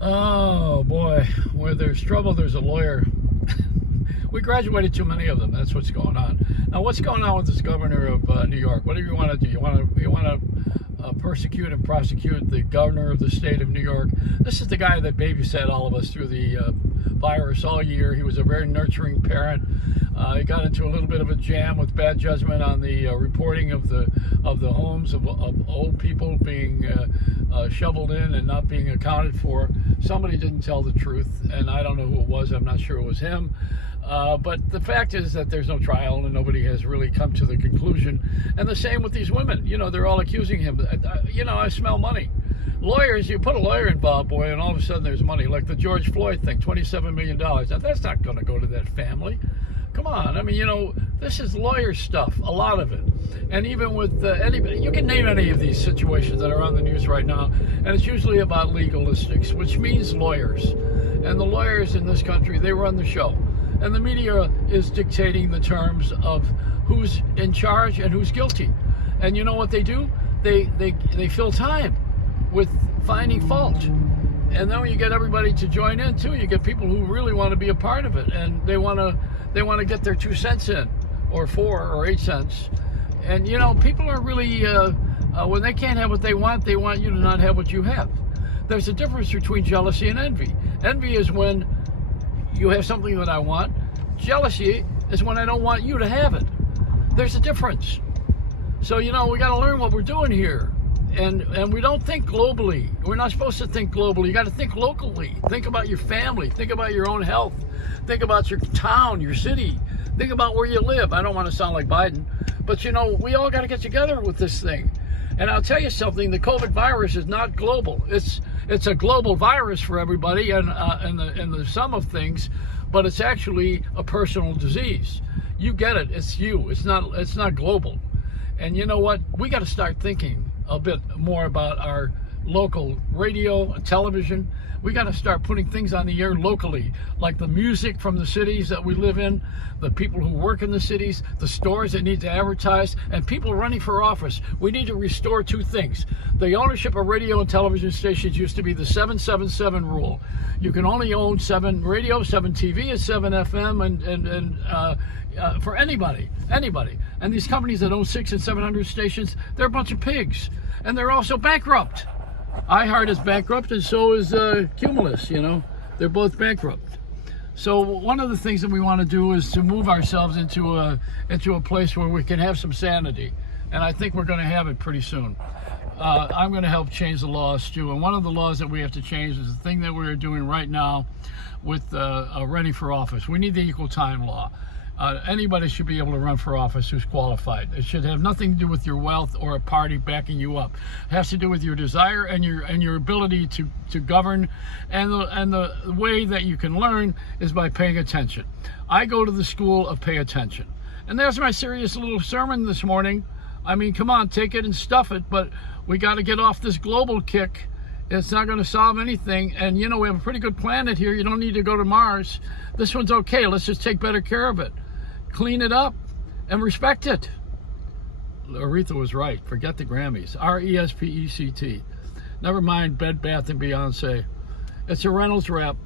Oh boy, where there's trouble, there's a lawyer. We graduated too many of them. That's what's going on. Now, what's going on with this governor of New York? What do you want to do? You want to persecute and prosecute the governor of the state of New York? This is the guy that babysat all of us through the virus all year. He was a very nurturing parent. He got into a little bit of a jam with bad judgment on the reporting of the homes of old people being shoveled in and not being accounted for. Somebody didn't tell the truth, and I don't know who it was. I'm not sure it was him. But the fact is that there's no trial and nobody has really come to the conclusion. And the same with these women. You know, they're all accusing him. I smell money. Lawyers, you put a lawyer involved, boy, and all of a sudden there's money. Like the George Floyd thing, $27 million. Now, that's not going to go to that family. Come on. I mean, this is lawyer stuff, a lot of it. And even with anybody, you can name any of these situations that are on the news right now, and it's usually about legalistics, which means lawyers. And the lawyers in this country, they run the show. And the media is dictating the terms of who's in charge and who's guilty. And you know what they do? They fill time with finding fault. And then when you get everybody to join in too, you get people who really want to be a part of it, and they want to get their 2 cents in, or 4 or 8 cents. And people are really when they can't have what they want you to not have what you have. There's a difference between jealousy and envy. Envy is when you have something that I want. Jealousy is when I don't want you to have it. There's a difference. So we got to learn what we're doing here. And we don't think globally. We're not supposed to think globally. You got to think locally. Think about your family. Think about your own health. Think about your town, your city. Think about where you live. I don't want to sound like Biden, but we all got to get together with this thing. And I'll tell you something: the COVID virus is not global. It's a global virus for everybody, and in the sum of things, but it's actually a personal disease. You get it. It's you. It's not global. And you know what? We got to start thinking a bit more about our local radio and television. We got to start putting things on the air locally, like the music from the cities that we live in, the people who work in the cities, the stores that need to advertise, and people running for office. We need to restore 2 things. The ownership of radio and television stations used to be the 777 rule. You can only own 7 radio, 7 TV, and 7 FM, and for anybody. And these companies that own 600 and 700 stations, they're a bunch of pigs, and they're also bankrupt. iHeart is bankrupt, and so is Cumulus. They're both bankrupt. So one of the things that we want to do is to move ourselves into a place where we can have some sanity, and I think we're going to have it pretty soon. I'm going to help change the laws too, and one of the laws that we have to change is the thing that we're doing right now with running for office. We need the equal time law. Anybody should be able to run for office who's qualified. It should have nothing to do with your wealth or a party backing you up. It has to do with your desire and your ability to govern, and the way that you can learn is by paying attention. I go to the school of pay attention, and there's my serious little sermon this morning. I mean, come on, take it and stuff it, but we got to get off this global kick. It's not going to solve anything. And we have a pretty good planet here. You don't need to go to Mars. This one's okay. Let's just take better care of it. Clean it up and respect it. Aretha was right. Forget the Grammys. RESPECT. Never mind Bed Bath and Beyonce. It's a Reynolds wrap.